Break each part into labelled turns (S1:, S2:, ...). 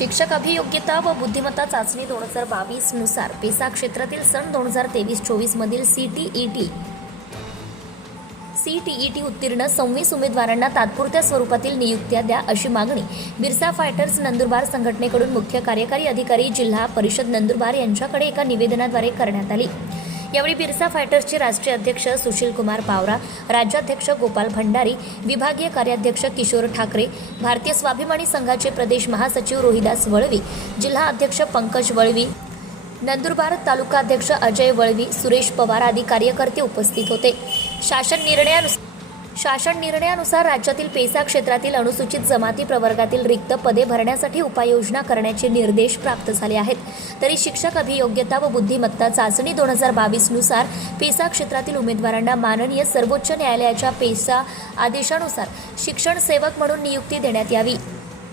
S1: शिक्षक अभियोग्यता व बुद्धिमत्ता चाचणी दोन हजार बावीसनुसार पेसा क्षेत्रातील सन दोन हजार तेवीस चोवीस मधील सीटीईटी सीटीईटी उत्तीर्ण सव्वीस उमेदवारांना तात्पुरत्या स्वरूपातील नियुक्त्या द्या अशी मागणी बिरसा फायटर्स नंदुरबार संघटनेकडून मुख्य कार्यकारी अधिकारी जिल्हा परिषद नंदुरबार यांच्याकडे एका निवेदनाद्वारे करण्यात आली. यावेळी बिरसा फायटर्सचे राष्ट्रीय अध्यक्ष सुशील कुमार पावरा राज्याध्यक्ष गोपाल भंडारी विभागीय कार्याध्यक्ष किशोर ठाकरे भारतीय स्वाभिमानी संघाचे प्रदेश महासचिव रोहिदास वळवी जिल्हा अध्यक्ष पंकज वळवी नंदुरबार तालुकाध्यक्ष अजय वळवी सुरेश पवार आदी कार्यकर्ते उपस्थित होते. शासन निर्णयानुसार शासन निर्णयानुसार राज्यातील पेसा क्षेत्रातील अनुसूचित जमाती प्रवर्गातील रिक्त पदे भरण्यासाठी उपाययोजना करण्याचे निर्देश प्राप्त झाले आहेत. तरी शिक्षक अभियोग्यता व बुद्धिमत्ता चाचणी दोन हजार बावीसनुसार पेसा क्षेत्रातील उमेदवारांना माननीय सर्वोच्च न्यायालयाच्या पेसा आदेशानुसार शिक्षण सेवक म्हणून नियुक्ती देण्यात यावी.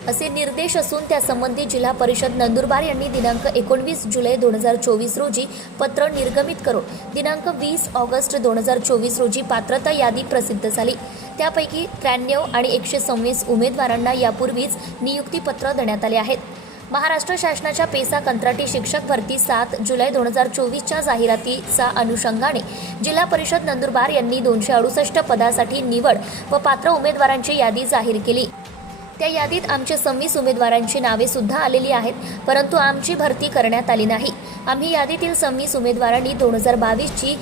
S1: असे निर्देश असून त्यासंबंधी जिल्हा परिषद नंदुरबार यांनी दिनांक एकोणवीस जुलै दोन हजार चोवीस रोजी पत्र निर्गमित करून दिनांक वीस ऑगस्ट दोन हजार चोवीस रोजी पात्रता यादी प्रसिद्ध झाली. त्यापैकी त्र्याण्णव आणि एकशे सव्वीस उमेदवारांना यापूर्वीच नियुक्तीपत्र देण्यात आले आहेत. महाराष्ट्र शासनाच्या पेसा कंत्राटी शिक्षक भरती सात जुलै दोन हजार चोवीसच्या जाहिरातीचा अनुषंगाने जिल्हा परिषद नंदुरबार यांनी दोनशे अडुसष्ट पदासाठी निवड व पात्र उमेदवारांची यादी जाहीर केली. त्या यादीत आमचे सव्वीस उमेदवारांची नावे सुद्धा आलेली आहेत परंतु आमची भरती करण्यात आली नाही. आम्ही यादीतील सव्वीस उमेदवारांनी दोन हजार बावीसची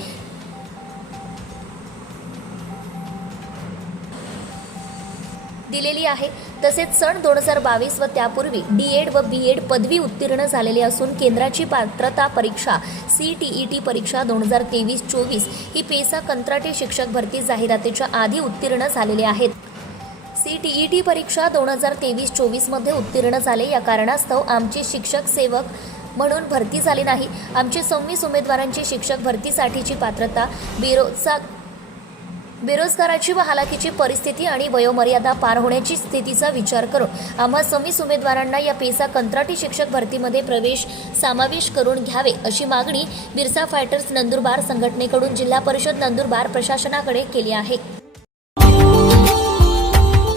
S1: दिलेली आहे. तसेच सण दोन हजार बावीस व त्यापूर्वी डी एड व बी एड पदवी उत्तीर्ण झालेली असून केंद्राची पात्रता परीक्षा सी टी ई टी परीक्षा दोन हजार तेवीस चोवीस ही पेसा कंत्राटी शिक्षक भरती जाहिरातीच्या आधी उत्तीर्ण झालेले आहेत. सी टी ई टी परीक्षा दोन हजार तेवीस चोवीसमध्ये उत्तीर्ण झाले. या कारणास्तव आमचे शिक्षक सेवक म्हणून भरती झाली नाही. आमचे सव्वीस उमेदवारांची शिक्षक भरतीसाठीची पात्रता बेरोजगार बेरोजगाराची व हालाकीची परिस्थिती आणि वयोमर्यादा पार होण्याची स्थितीचा विचार करून आम्हा सव्वीस उमेदवारांना या पेसा कंत्राटी शिक्षक भरतीमध्ये प्रवेश समावेश करून घ्यावे अशी मागणी बिरसा फायटर्स नंदुरबार संघटनेकडून जिल्हा परिषद नंदुरबार प्रशासनाकडे केली आहे.